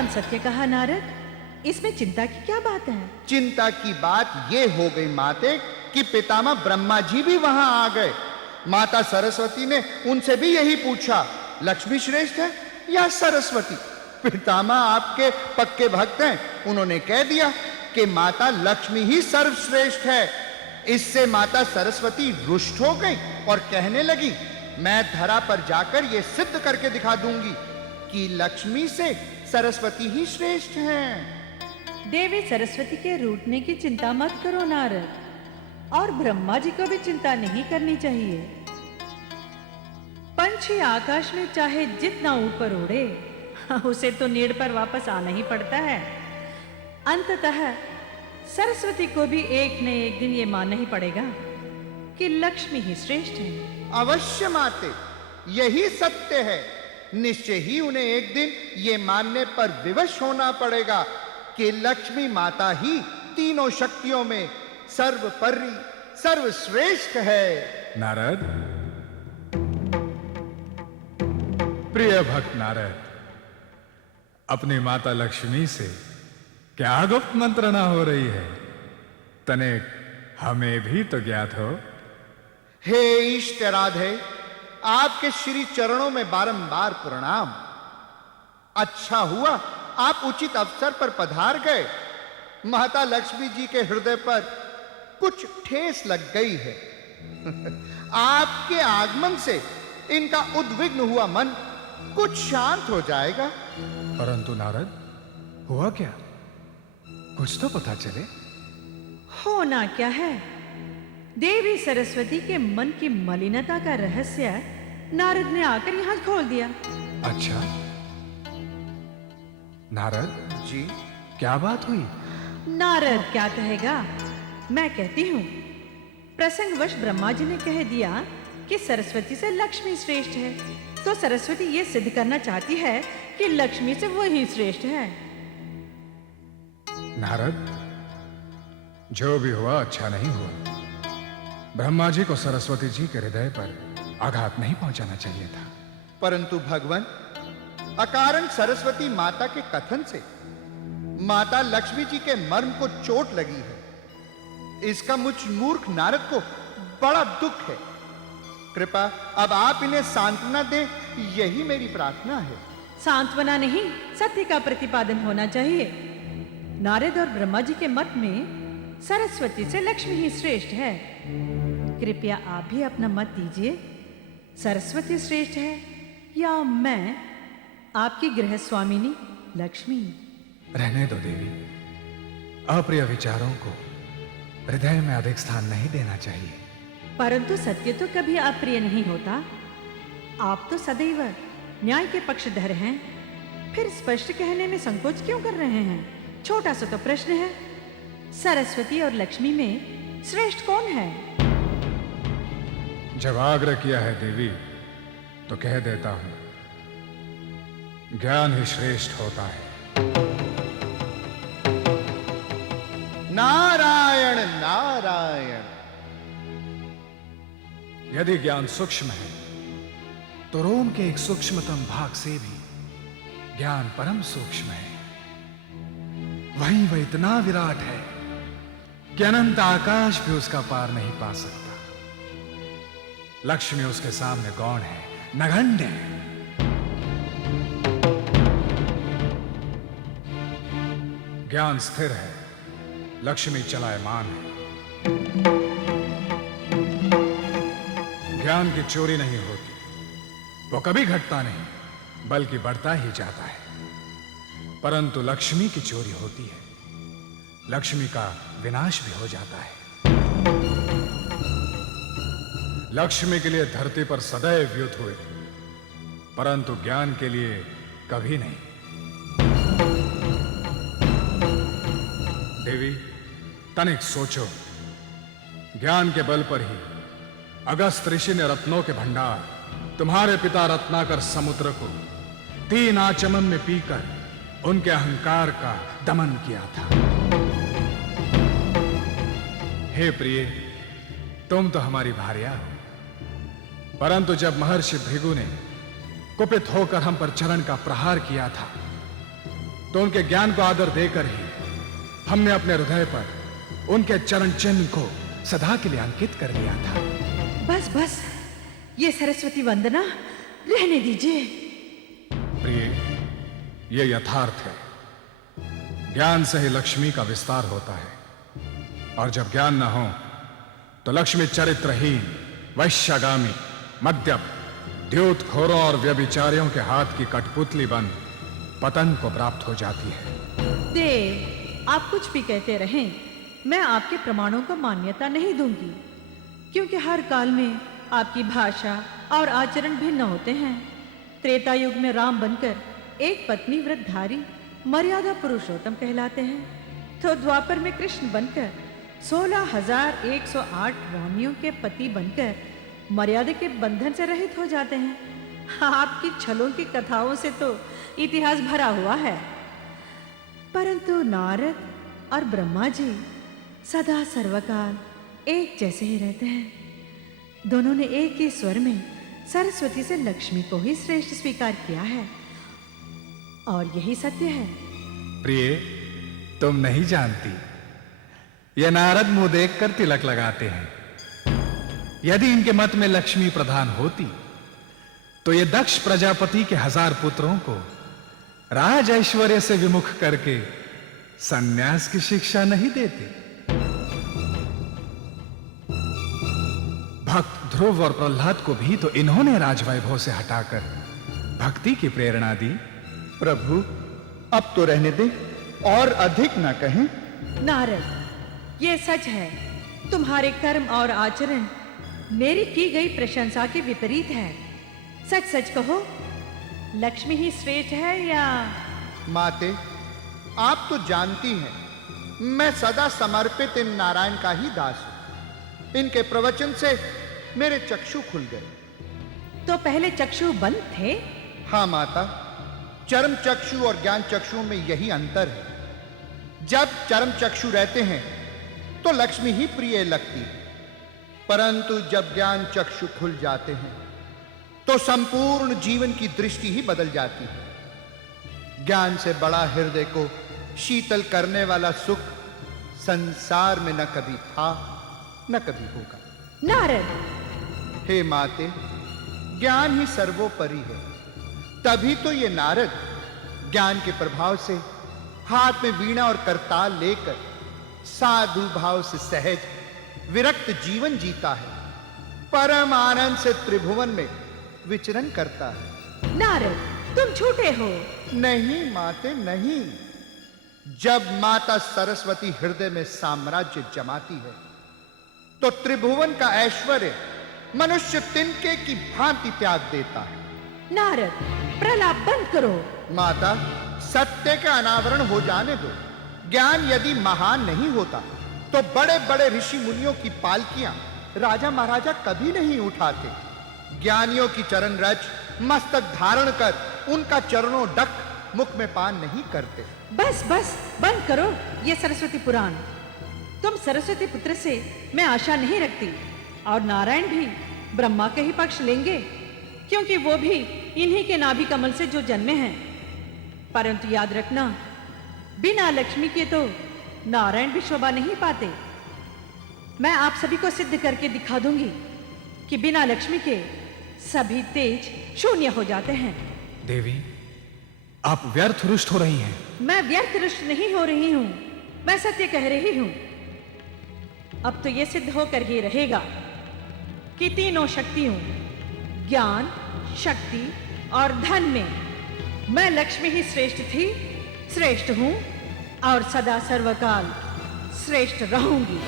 ज्ञान सत्य कहा नारद। इसमें चिंता की क्या बात है? चिंता की बात यह हो गई माते कि पितामह ब्रह्मा जी भी वहां आ गए। माता सरस्वती ने उनसे भी यही पूछा, लक्ष्मी श्रेष्ठ है या सरस्वती? पितामह आपके पक्के भक्त हैं, उन्होंने कह दिया कि माता लक्ष्मी ही सर्वश्रेष्ठ है। इससे माता सरस्वती रुष्ट हो गई और कहने लगी, मैं धरा पर जाकर यह सिद्ध करके दिखा दूंगी कि लक्ष्मी से सरस्वती ही श्रेष्ठ हैं। देवी सरस्वती के रूठने की चिंता मत करो नारद, और ब्रह्मा जी को भी चिंता नहीं करनी चाहिए। पंछी आकाश में चाहे जितना ऊपर उड़े, उसे तो नीड़ पर वापस आना ही पड़ता है। अंततः सरस्वती को भी एक न एक दिन ये मानना ही पड़ेगा कि लक्ष्मी ही श्रेष्ठ है। अवश्य माते, यही सत्य है। निश्चय ही उन्हें एक दिन ये मानने पर विवश होना पड़ेगा कि लक्ष्मी माता ही तीनों शक्तियों में सर्वपरि सर्वश्रेष्ठ है। नारद, प्रिय भक्त नारद, अपनी माता लक्ष्मी से क्या गुप्त मंत्रणा हो रही है? तनिक हमें भी तो ज्ञात हो। हे इष्ट राधे, आपके श्री चरणों में बारंबार प्रणाम। अच्छा हुआ आप उचित अवसर पर पधार गए। माता लक्ष्मी जी के हृदय पर कुछ ठेस लग गई है। आपके आगमन से इनका उद्विग्न हुआ मन कुछ शांत हो जाएगा। परंतु नारद, हुआ क्या? कुछ तो पता चले। होना क्या है? देवी सरस्वती के मन की मलिनता का रहस्य नारद ने आकर यहां खोल दिया। अच्छा नारद जी, क्या बात हुई? नारद क्या कहेगा, मैं कहती हूं। प्रसंगवश ब्रह्मा जी ने कह दिया कि सरस्वती से लक्ष्मी श्रेष्ठ है, तो सरस्वती ये सिद्ध करना चाहती है कि लक्ष्मी से वो ही श्रेष्ठ है। नारद, जो भी हुआ अच्छा नहीं हुआ। ब्रह्मा जी को सरस्वती जी के हृदय पर आघात नहीं पहुंचाना चाहिए था। परंतु भगवान, अकारण सरस्वती माता के कथन से माता लक्ष्मी जी के मर्म को चोट लगी है। इसका मुझ मूर्ख नारद को बड़ा दुख है। कृपा अब आप इन्हें सांत्वना दें, यही मेरी प्रार्थना है। सांत्वना नहीं, सत्य का प्रतिपादन होना चाहिए। नारद और ब्रह्मा जी के मत में सरस्वती से लक्ष्मी ही श्रेष्ठ है। कृपया आप भी अपना मत दीजिए। सरस्वती श्रेष्ठ है या मैं, आपकी गृह स्वामिनी लक्ष्मी? रहने दो देवी, अप्रिय विचारों को हृदय में अधिक स्थान नहीं देना चाहिए। परंतु सत्य तो कभी अप्रिय नहीं होता। आप तो सदैव न्याय के पक्षधर हैं, फिर स्पष्ट कहने में संकोच क्यों कर रहे हैं? छोटा सा तो प्रश्न है, सरस्वती और लक्ष्मी में श्रेष्ठ कौन है? जब आग्रह किया है देवी, तो कह देता हूं, ज्ञान ही श्रेष्ठ होता है। नारायण नारायण। यदि ज्ञान सूक्ष्म है, तो रोम के एक सूक्ष्मतम भाग से भी ज्ञान परम सूक्ष्म है। वहीं वह इतना विराट है कि अनंत आकाश भी उसका पार नहीं पा सकता। लक्ष्मी उसके सामने गौण है, नगण्य है। ज्ञान स्थिर है, लक्ष्मी चलायमान है। ज्ञान की चोरी नहीं होती, वो कभी घटता नहीं, बल्कि बढ़ता ही जाता है। परंतु लक्ष्मी की चोरी होती है, लक्ष्मी का विनाश भी हो जाता है। लक्ष्मी के लिए धरती पर सदैव युद्ध हुए, परंतु ज्ञान के लिए कभी नहीं। देवी, तनिक सोचो, ज्ञान के बल पर ही अगस्त ऋषि ने रत्नों के भंडार तुम्हारे पिता रत्नाकर समुद्र को 3 आचमन में पीकर उनके अहंकार का दमन किया था। हे प्रिय, तुम तो हमारी भार्या हो, परंतु जब महर्षि भृगु ने कुपित होकर हम पर चरण का प्रहार किया था, तो उनके ज्ञान को आदर देकर ही हमने अपने हृदय पर उनके चरण चिन्ह को सदा के लिए अंकित कर लिया था। बस बस, ये सरस्वती वंदना रहने दीजिए। प्रिय, ये यथार्थ है। ज्ञान से ही लक्ष्मी का विस्तार होता है, और जब ज्ञान न हो तो लक्ष्मी चरित्रहीन, वैश्यगामी, मद्यप, द्योतखोरों और व्यभिचारियों के हाथ की कठपुतली बन पतन को प्राप्त हो जाती है। देव, आप कुछ भी कहते रहें, मैं आपके प्रमाणों को मान्यता नहीं दूंगी, क्योंकि हर काल में आपकी भाषा और आचरण भिन्न होते हैं। त्रेता युग में राम बनकर एक पत्नी व्रतधारी मर्यादा पुरुषोत्तम कहलाते हैं, तो द्वापर में कृष्ण बनकर 16,108 रानियों के पति बनकर मर्यादा के बंधन से रहित हो जाते हैं। आपकी छलों की कथाओं से तो इतिहास भरा हुआ है, परंतु नारद और ब्रह्मा जी सदा सर्वकाल एक जैसे ही रहते हैं। दोनों ने एक ही स्वर में सरस्वती से लक्ष्मी को ही श्रेष्ठ स्वीकार किया है, और यही सत्य है। प्रिय, तुम नहीं जानती, ये नारद मुंह देखकर तिलक लगाते हैं। यदि इनके मत में लक्ष्मी प्रधान होती तो ये दक्ष प्रजापति के 1000 पुत्रों को राज ऐश्वर्य से विमुख करके सन्यास की शिक्षा नहीं देते। भक्त ध्रुव और प्रहलाद को भी तो इन्होंने राजवैभव से हटाकर भक्ति की प्रेरणा दी। प्रभु, अब तो रहने दे, और अधिक ना कहें। नारद, ये सच है, तुम्हारे कर्म और आचरण मेरी की गई प्रशंसा के विपरीत है। सच सच कहो, लक्ष्मी ही श्रेष्ठ है या? माते, आप तो जानती हैं, मैं सदा समर्पित इन नारायण का ही दास हूं। इनके प्रवचन से मेरे चक्षु खुल गए। तो पहले चक्षु बंद थे? हाँ माता, चरम चक्षु और ज्ञान चक्षु में यही अंतर है। जब चरम चक्षु रहते हैं तो लक्ष्मी ही प्रिय लगती है, परंतु जब ज्ञान चक्षु खुल जाते हैं तो संपूर्ण जीवन की दृष्टि ही बदल जाती है। ज्ञान से बड़ा हृदय को शीतल करने वाला सुख संसार में न कभी था न कभी होगा। नारद, हे माते, ज्ञान ही सर्वोपरि है। तभी तो ये नारद ज्ञान के प्रभाव से हाथ में वीणा और करताल लेकर साधु भाव से सहज विरक्त जीवन जीता है, परम आनंद से त्रिभुवन में विचरण करता है। नारद, तुम झूठे हो। नहीं माते, नहीं। जब माता सरस्वती हृदय में साम्राज्य जमाती है तो त्रिभुवन का ऐश्वर्य मनुष्य तिनके की भांति त्याग देता है। नारद, प्रलाप बंद करो। माता, सत्य का अनावरण हो जाने दो। ज्ञान यदि महान नहीं होता तो बड़े बड़े ऋषि मुनियों की पालकियां राजा महाराजा कभी नहीं उठाते। ज्ञानियों की चरण रज मस्तक धारण कर उनका चरणों डक मुख में पान नहीं करते। बस बस, बंद करो ये सरस्वती पुराण। तुम सरस्वती पुत्र से मैं आशा नहीं रखती, और नारायण भी ब्रह्मा के ही पक्ष लेंगे, क्योंकि वो भी इन्हीं के नाभि कमल से जो जन्मे हैं। परंतु याद रखना, बिना लक्ष्मी के तो नारायण भी शोभा नहीं पाते। मैं आप सभी को सिद्ध करके दिखा दूंगी कि बिना लक्ष्मी के सभी तेज शून्य हो जाते हैं। देवी, आप व्यर्थ रुष्ट हो रही हैं। मैं व्यर्थ रुष्ट नहीं हो रही हूं, मैं सत्य कह रही हूं। अब तो यह सिद्ध होकर ही रहेगा कि तीनों शक्तियों, ज्ञान, शक्ति और धन में मैं लक्ष्मी ही श्रेष्ठ थी, श्रेष्ठ हूं और सदा सर्वकाल श्रेष्ठ रहूंगी।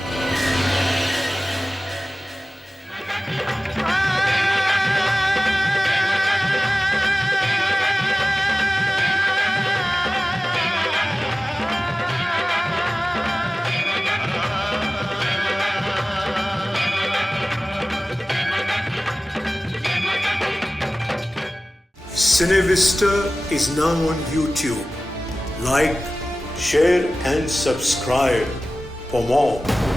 Cinevista is now on YouTube. Like, share and subscribe for more.